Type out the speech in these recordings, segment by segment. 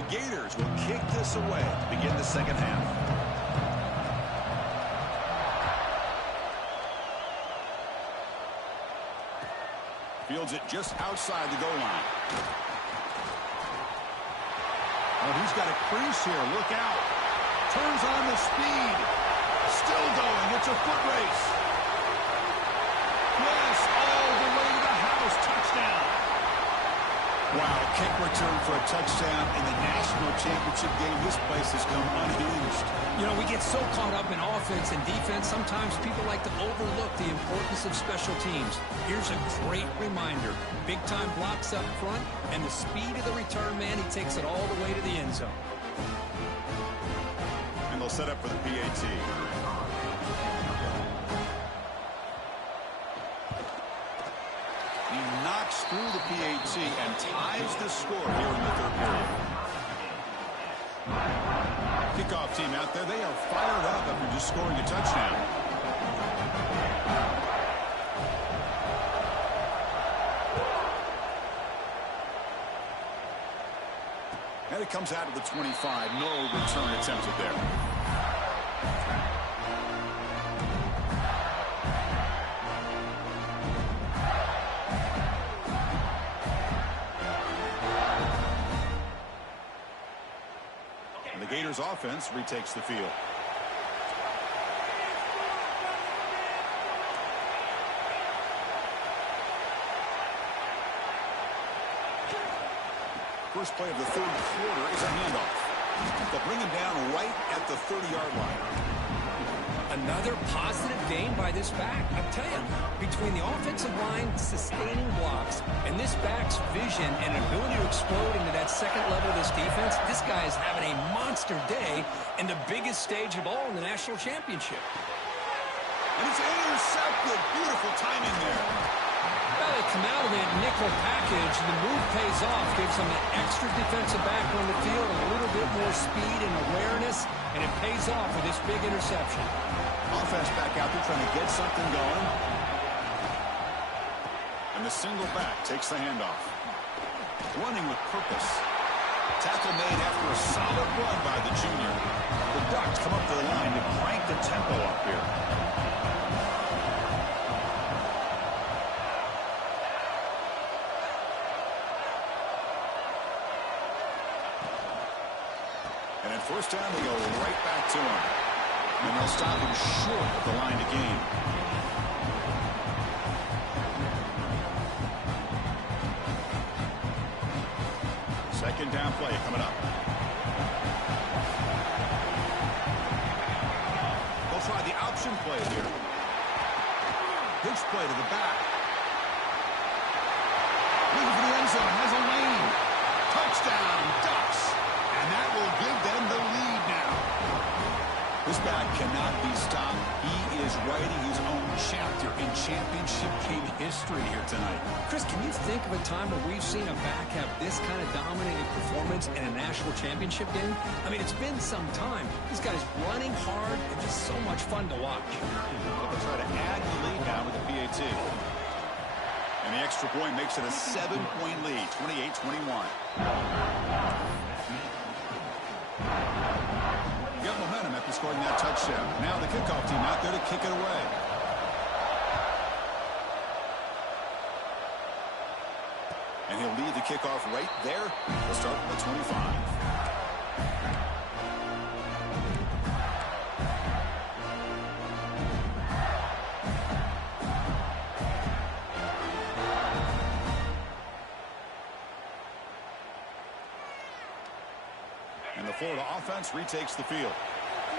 The Gators will kick this away to begin the second half. Fields it just outside the goal line. Oh, he's got a crease here. Look out. Turns on the speed. Still going. It's a foot race. Yes, all the way to the house. Touchdown. Wow, kick return for a touchdown in the national championship game. This place has come unhinged. You know, we get so caught up in offense and defense, sometimes people like to overlook the importance of special teams. Here's a great reminder. Big-time blocks up front, and the speed of the return man, he takes it all the way to the end zone. And they'll set up for the PAT. He knocks through the PAT and ties the score here in the third period. Kickoff team out there, they are fired up after just scoring a touchdown. And it comes out of the 25. No return attempted there. Gators offense retakes the field. First play of the third quarter is a handoff. They'll bring him down right at the 30-yard line. Another positive game by this back. I tell you, between the offensive line sustaining blocks and this back's vision and ability to explode into that second level of this defense, this guy is having a monster day in the biggest stage of all in the national championship. And it's intercepted. Beautiful timing there. Well, they come out of that nickel package. The move pays off, gives them an extra defensive back on the field, a little bit more speed and awareness, and it pays off with this big interception. Offense back out there trying to get something going. And the single back takes the handoff. Running with purpose. Tackle made after a solid run by the junior. The Ducks come up to the line to crank the tempo up here. And at first down, they go right back to him. And they'll stop him short of the line to gain. Second down play coming up. They'll try the option play here. Pitch play to the back. Looking for the end zone. Has a lane. Touchdown, Ducks. And that will give them the lead now. This back cannot be stopped. He is writing his own chapter in championship game history here tonight. Chris, can you think of a time where we've seen a back have this kind of dominating performance in a national championship game? I mean, it's been some time. This guy's running hard and just so much fun to watch. They'll try to add the lead now with the PAT. And the extra point makes it a 7-point lead, 28-21. Got momentum after scoring that touchdown. Now the kickoff team out there to kick it away. And he'll lead the kickoff right there. We'll start at the 25. And the Florida offense retakes the field.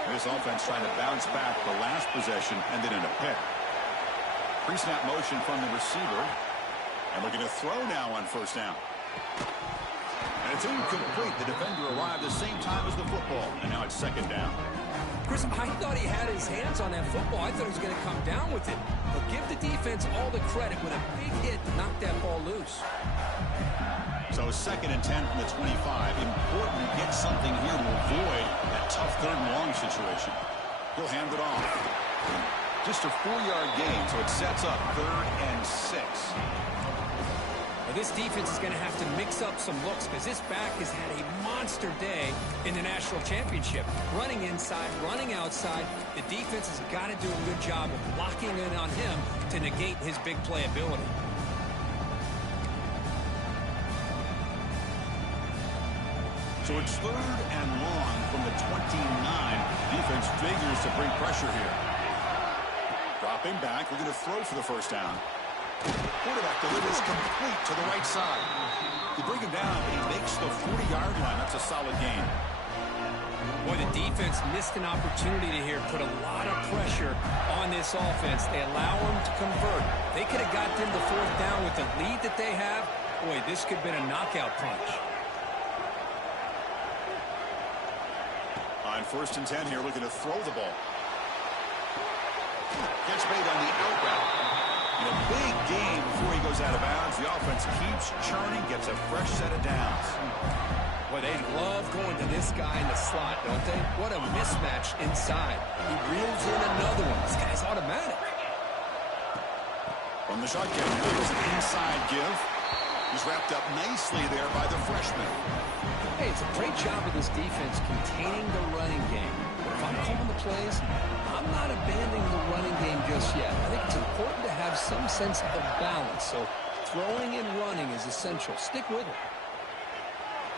And this offense trying to bounce back the last possession and then in a pick. Pre-snap motion from the receiver. And looking to throw now on first down. And it's incomplete. The defender arrived the same time as the football. And now it's second down. Chris, I thought he had his hands on that football. I thought he was going to come down with it. But give the defense all the credit with a big hit to knock that ball loose. So second and 10 from the 25. Important to get something here to avoid that tough third and long situation. He'll hand it off. Just a 4-yard gain, so it sets up 3rd and 6. Well, this defense is going to have to mix up some looks because this back has had a monster day in the national championship. Running inside, running outside. The defense has got to do a good job of locking in on him to negate his big play ability. So it's 3rd and long from the 29. Defense figures to bring pressure here. Dropping back, we're going to throw for the first down. Quarterback delivers complete to the right side. They bring him down, but he makes the 40-yard line. That's a solid gain. Boy, the defense missed an opportunity to here put a lot of pressure on this offense. They allow them to convert. They could have got them the 4th down with the lead that they have. Boy, this could have been a knockout punch. On 1st and 10 here, looking to throw the ball. Gets made on the out route. In a big game before he goes out of bounds, the offense keeps churning, gets a fresh set of downs. Boy, they love going to this guy in the slot, don't they? What a mismatch inside. He reels in another one. This guy's automatic. From the shotgun, here's an inside give. He's wrapped up nicely there by the freshman. Hey, it's a great job of this defense containing the running game. But if I'm calling the plays, I'm not abandoning the running game just yet. I think it's important to have some sense of balance. So throwing and running is essential. Stick with it.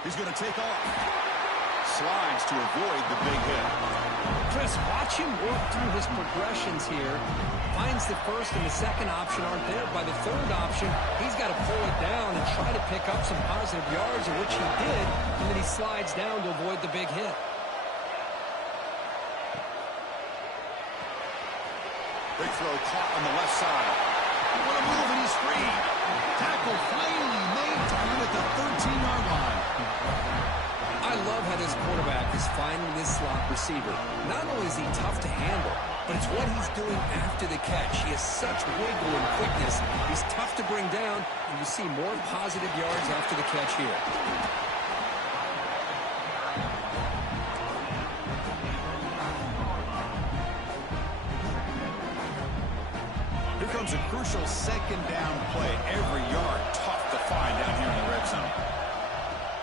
He's going to take off. Slides to avoid the big hit. Chris, watch him work through his progressions here. Finds the first and the second option aren't there. By the 3rd option, he's got to pull it down and try to pick up some positive yards, of which he did, and then he slides down to avoid the big hit. Big throw caught on the left side. What a move, and he's free. Tackle finally made down at the 13-yard line. I love how this quarterback is finding this slot receiver. Not only is he tough to handle, but it's what he's doing after the catch. He has such wiggle and quickness. He's tough to bring down, and you see more positive yards after the catch here. Here comes a crucial 2nd down play. Every yard tough to find down here in the red zone.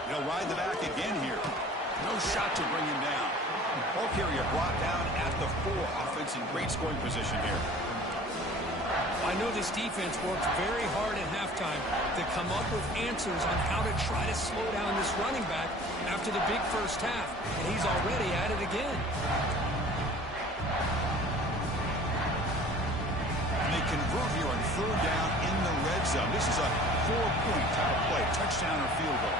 He'll ride the back again here. No shot to bring him down. Ball carrier brought down at the 4. Offense in great scoring position here. I know this defense worked very hard at halftime to come up with answers on how to try to slow down this running back after the big first half. And he's already at it again. And they convert here on 3rd down in the red zone. This is a 4-point type of play. Touchdown or field goal.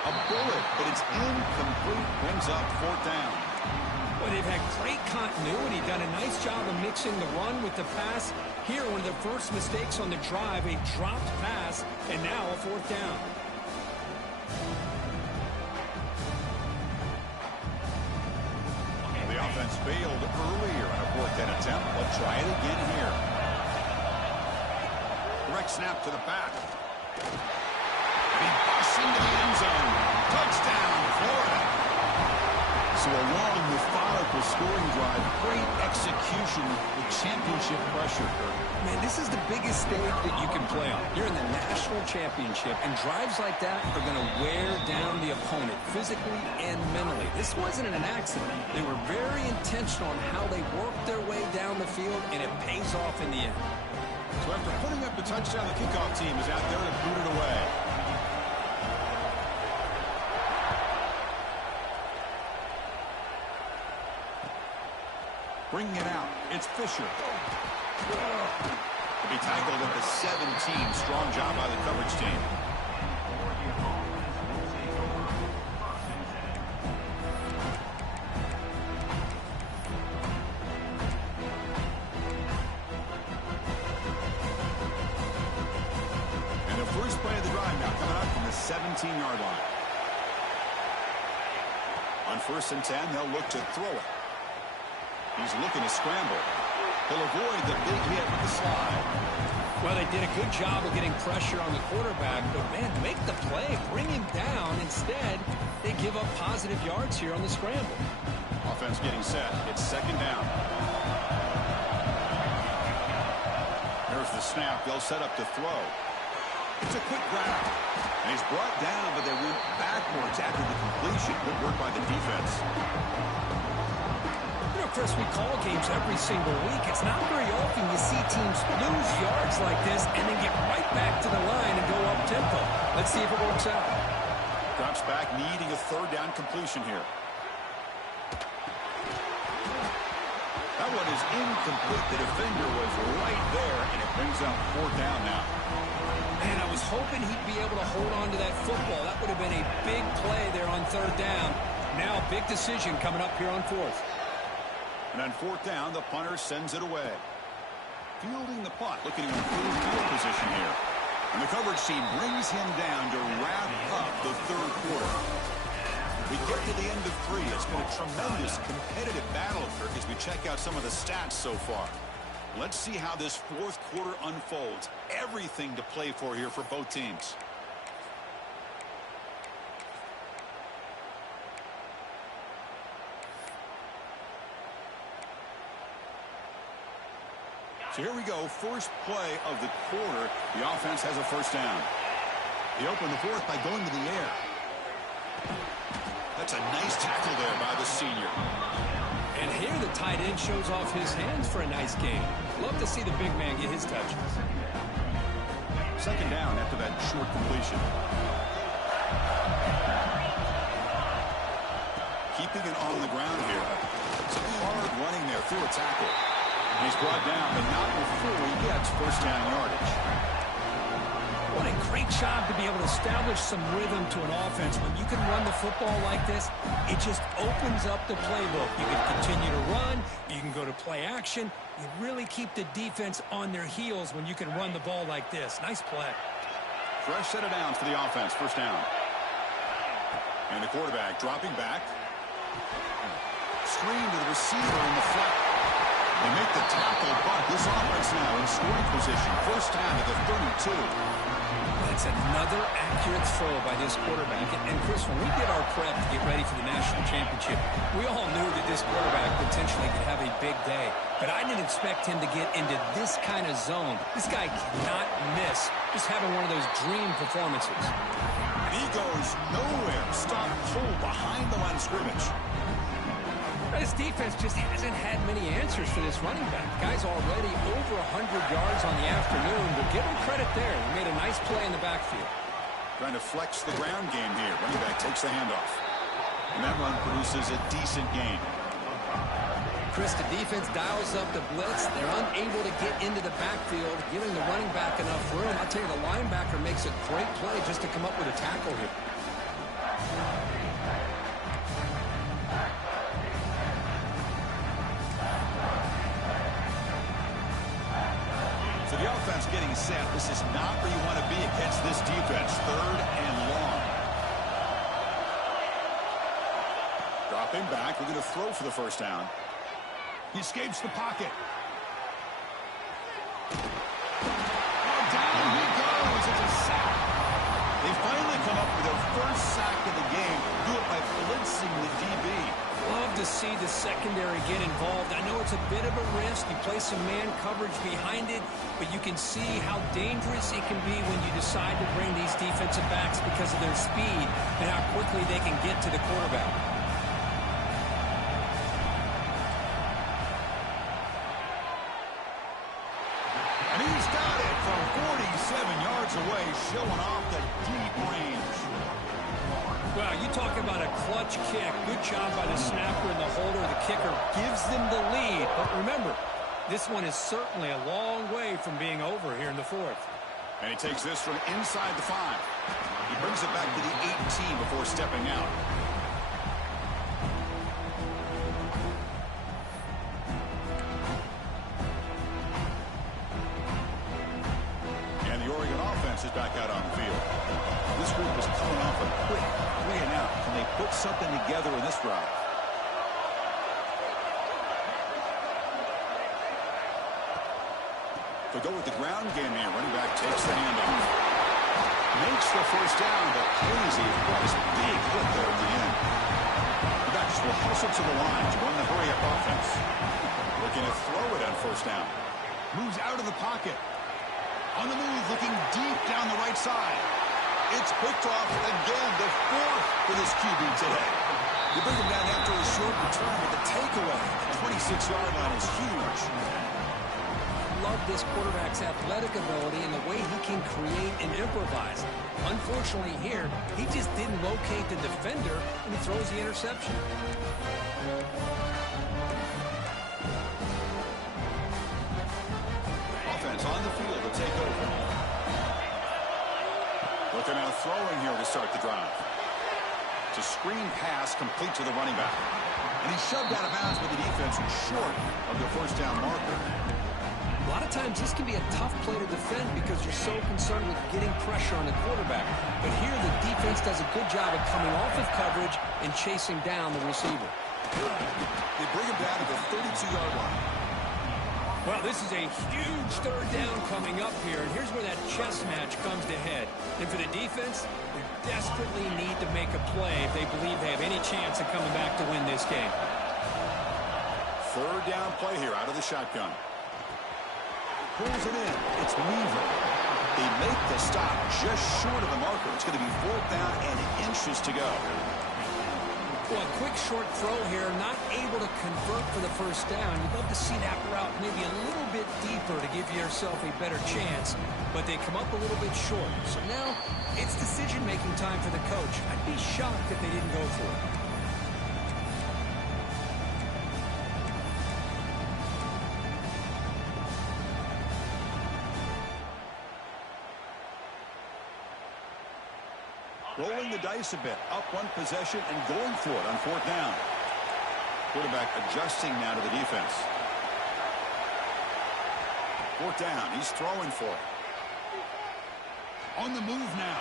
A bullet, but it's incomplete. Brings up 4th down. Well, they've had great continuity, done a nice job of mixing the run with the pass. Here, one of their first mistakes on the drive, a dropped pass, and now a 4th down. The offense failed earlier on a 4th down attempt. They'll try it again here. Direct snap to the back. He busts into the end zone. Touchdown, Florida. So a long, methodical scoring drive. Great execution with championship pressure. Man, this is the biggest stage that you can play on. You're in the national championship, and drives like that are going to wear down the opponent physically and mentally. This wasn't an accident. They were very intentional on how they worked their way down the field, and it pays off in the end. So after putting up the touchdown, the kickoff team is out there to boot it away. Bringing it out, it's Fisher. To be tackled at the 17. Strong job by the coverage team. And the first play of the drive now coming up from the 17-yard line. On 1st and 10, they'll look to throw it. He's looking to scramble. He'll avoid the big hit with the slide. Well, they did a good job of getting pressure on the quarterback, but, man, make the play. Bring him down. Instead, they give up positive yards here on the scramble. Offense getting set. It's 2nd down. There's the snap. They'll set up to throw. It's a quick grab. And he's brought down, but they went backwards after the completion. Good work by the defense. You know, Chris, we call games every single week. It's not very often you see teams lose yards like this and then get right back to the line and go up-tempo. Let's see if it works out. Drops back, needing a third down completion here. That one is incomplete. The defender was right there, and it brings up fourth down now. Man, I was hoping he'd be able to hold on to that football. That would have been a big play there on third down. Now a big decision coming up here on fourth. And on fourth down, the punter sends it away. Fielding the punt, looking to improve field position here. And the coverage team brings him down to wrap up the third quarter. We get to the end of three. It's been a tremendous competitive battle, Kirk, as we check out some of the stats so far. Let's see how this fourth quarter unfolds. Everything to play for here for both teams. So here we go. First play of the quarter. The offense has a first down. They open the fourth by going to the air. That's a nice tackle there by the senior. And here the tight end shows off his hands for a nice game. Love to see the big man get his touches. Second down after that short completion. Keeping it on the ground here. Some hard running there through a tackle. And he's brought down, but not before he gets first down yardage. What a great job to be able to establish some rhythm to an offense. When you can run the football like this, it just opens up the playbook. You can continue to run. You can go to play action. You really keep the defense on their heels when you can run the ball like this. Nice play. Fresh set of downs for the offense. First down. And the quarterback dropping back. Screen to the receiver in the flat. They make the tackle, but this offense now in scoring position. First down at the 32. That's another accurate throw by this quarterback. And Chris, when we did our prep to get ready for the national championship, we all knew that this quarterback potentially could have a big day. But I didn't expect him to get into this kind of zone. This guy cannot miss. Just having one of those dream performances. And he goes nowhere. Stop pull behind the line of scrimmage. This defense just hasn't had many answers for this running back. Guy's already over 100 yards on the afternoon, but give him credit there. He made a nice play in the backfield. Trying to flex the ground game here. Running back takes the handoff. And that run produces a decent gain. Chris, the defense dials up the blitz. They're unable to get into the backfield, giving the running back enough room. I'll tell you, the linebacker makes a great play just to come up with a tackle here. So the offense getting set. This is not where you want to be against this defense. Third and long. Dropping back. We're going to throw for the first down. He escapes the pocket. Oh, down he goes. It's a sack. They finally come up with their first sack of the game. Do it by blitzing the DB. Love to see the secondary get involved. I know it's a bit of a risk. You play some man coverage behind it, but you can see how dangerous it can be when you decide to bring these defensive backs because of their speed and how quickly they can get to the quarterback. And he's got it from 47 yards away, showing off the deep range. Well, you talk about a clutch kick. Good job by the snapper and the holder. The kicker gives them the lead. But remember, this one is certainly a long way from being over here in the fourth. And he takes this from inside the 5. He brings it back to the 18 before stepping out. And the Oregon offense is back out on the field. This group is coming off a quick 3-and-out. Can they put something together in this drive? They go with the ground game here. Running back takes the handoff. Makes the first down, but crazy. What a big hit there in the end. The backs will hustle to the line to run the hurry-up offense. Looking to throw it on first down. Moves out of the pocket. On the move, looking deep down the right side. It's picked off again, the fourth for this QB today. You bring him down after a short return with a takeaway. The 26-yard line is huge. Love this quarterback's athletic ability and the way he can create and improvise. Unfortunately here, he just didn't locate the defender, and he throws the interception. Offense on the field to take over. Looking at throwing here to start the drive. It's a screen pass complete to the running back. And he's shoved out of bounds with the defense short of the first down marker. A lot of times this can be a tough play to defend because you're so concerned with getting pressure on the quarterback. But here the defense does a good job of coming off of coverage and chasing down the receiver. They bring him down to the 32-yard line. Well, this is a huge third down coming up here. And here's where that chess match comes to head. And for the defense, they desperately need to make a play if they believe they have any chance of coming back to win this game. Third down play here out of the shotgun. Pulls it in. It's Weaver. They make the stop just short of the marker. It's going to be fourth down and inches to go. Well, a quick short throw here, not able to convert for the first down. You'd love to see that route maybe a little bit deeper to give yourself a better chance, but they come up a little bit short. So now it's decision-making time for the coach. I'd be shocked if they didn't go for it. Rolling the dice a bit, up one possession and going for it on fourth down. Quarterback adjusting now to the defense. Fourth down, he's throwing for it. On the move now.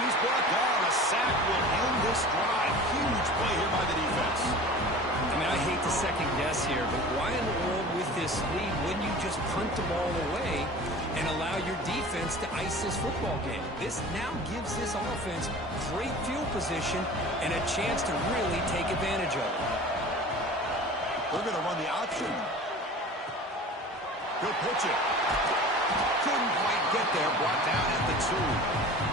He's brought down. A sack will end this drive. Huge play here by the defense. I mean, I hate to second guess here, but why in the world with this lead wouldn't you just punt the ball away and allow your defense to ice this football game? This now gives this offense great field position and a chance to really take advantage of it. They're going to run the option. He'll pitch it. Couldn't quite get there. Brought down at the 2.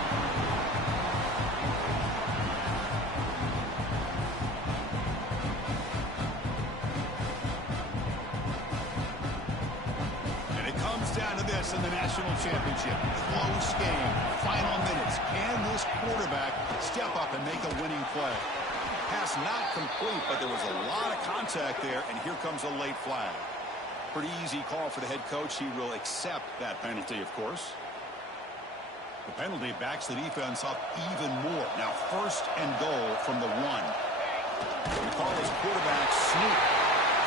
In the national championship. Close game. Final minutes. Can this quarterback step up and make a winning play? Pass not complete, but there was a lot of contact there, and here comes a late flag. Pretty easy call for the head coach. He will accept that penalty, of course. The penalty backs the defense up even more. Now first and goal from the 1. The call is quarterback sneak.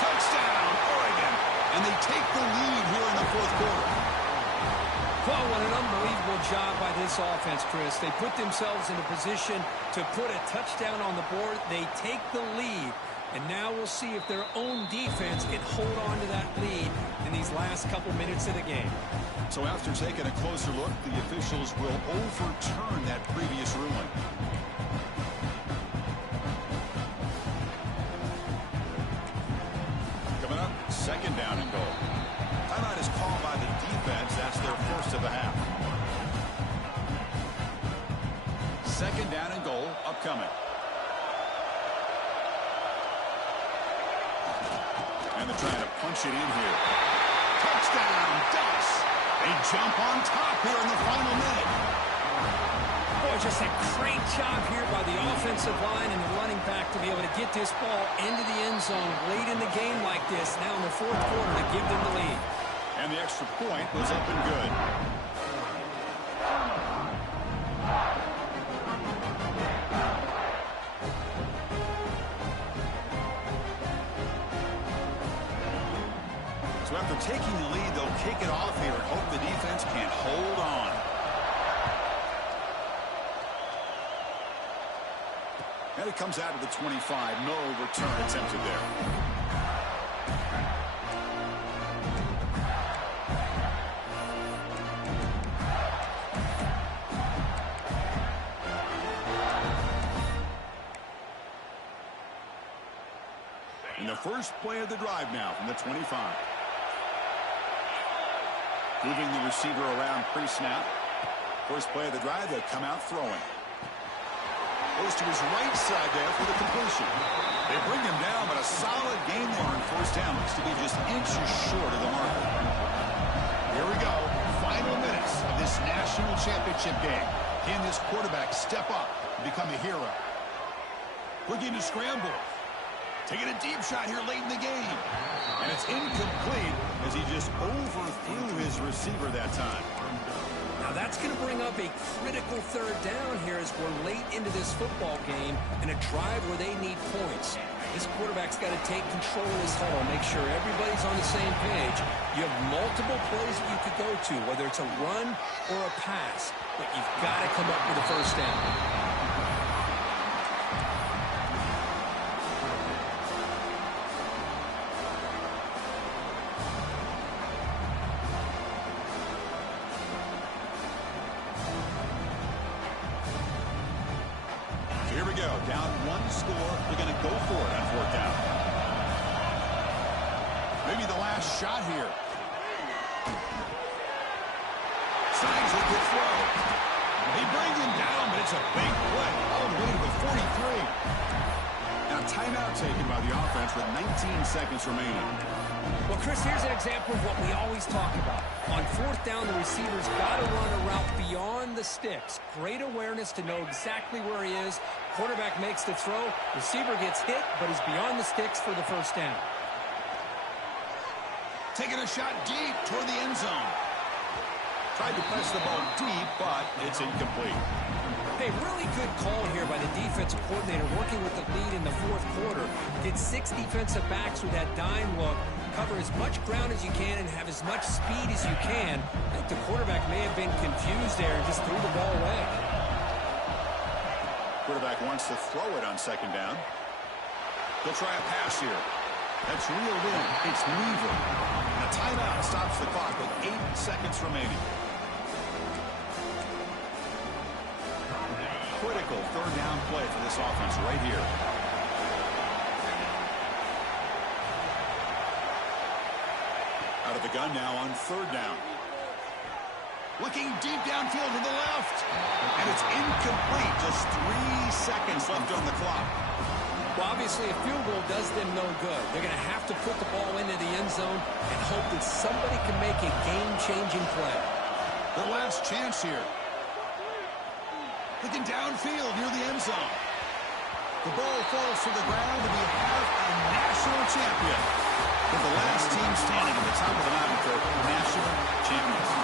Touchdown, Oregon. And they take the lead here in the fourth quarter. Well, what an unbelievable job by this offense, Chris. They put themselves in a position to put a touchdown on the board. They take the lead, and now we'll see if their own defense can hold on to that lead in these last couple minutes of the game. So after taking a closer look, the officials will overturn that previous ruling. Coming up, second down and goal. Timeout is called by the defense. That's their first of the half. Second down and goal upcoming. And they're trying to punch it in here. Touchdown, Ducks. They jump on top here in the final minute. Boy, just a great job here by the offensive line and the running back to be able to get this ball into the end zone late in the game like this. Now in the fourth quarter to give them the lead. And the extra point was up and good. So after taking the lead, they'll kick it off here and hope the defense can hold on. And it comes out of the 25. No return attempted there. And the first play of the drive now from the 25. Moving the receiver around pre-snap. First play of the drive, they'll come out throwing. Goes to his right side there for the completion. They bring him down, but a solid gain there on first down. Looks to be just inches short of the marker. Here we go. Final minutes of this national championship game. Can this quarterback step up and become a hero? Looking to scramble. Taking a deep shot here late in the game. And it's incomplete as he just overthrew his receiver that time. Now that's going to bring up a critical third down here as we're late into this football game in a drive where they need points. This quarterback's got to take control of his huddle, make sure everybody's on the same page. You have multiple plays that you could go to, whether it's a run or a pass, but you've got to come up with a first down. Here we go. Down one score. They're going to go for it on fourth down. Maybe the last shot here. Signs a good throw. They bring him down, but it's a big play. All the way to the 43. Now timeout taken by the offense with 19 seconds remaining. Well, Chris, here's an example of what we always talk about. On fourth down, the receiver's got to run a route beyond the sticks. Great awareness to know exactly where he is. Quarterback makes the throw. Receiver gets hit, but is beyond the sticks for the first down. Taking a shot deep toward the end zone. Tried to press the ball deep, but it's incomplete. Hey, really good call here by the defensive coordinator working with the lead in the fourth quarter. Get 6 defensive backs with that dime look. Cover as much ground as you can and have as much speed as you can. I think the quarterback may have been confused there and just threw the ball away. Quarterback wants to throw it on second down. He'll try a pass here. That's reeled in. It's Weaver. And a timeout stops the clock with 8 seconds remaining. Critical third down play for this offense right here. Out of the gun now on third down. Looking deep downfield to the left. And it's incomplete. Just 3 seconds left on the clock. Well, obviously, a field goal does them no good. They're going to have to put the ball into the end zone and hope that somebody can make a game-changing play. Their last chance here. Looking downfield near the end zone. The ball falls to the ground, and we have a national champion. With the last team standing at the top of the mountain for national champions.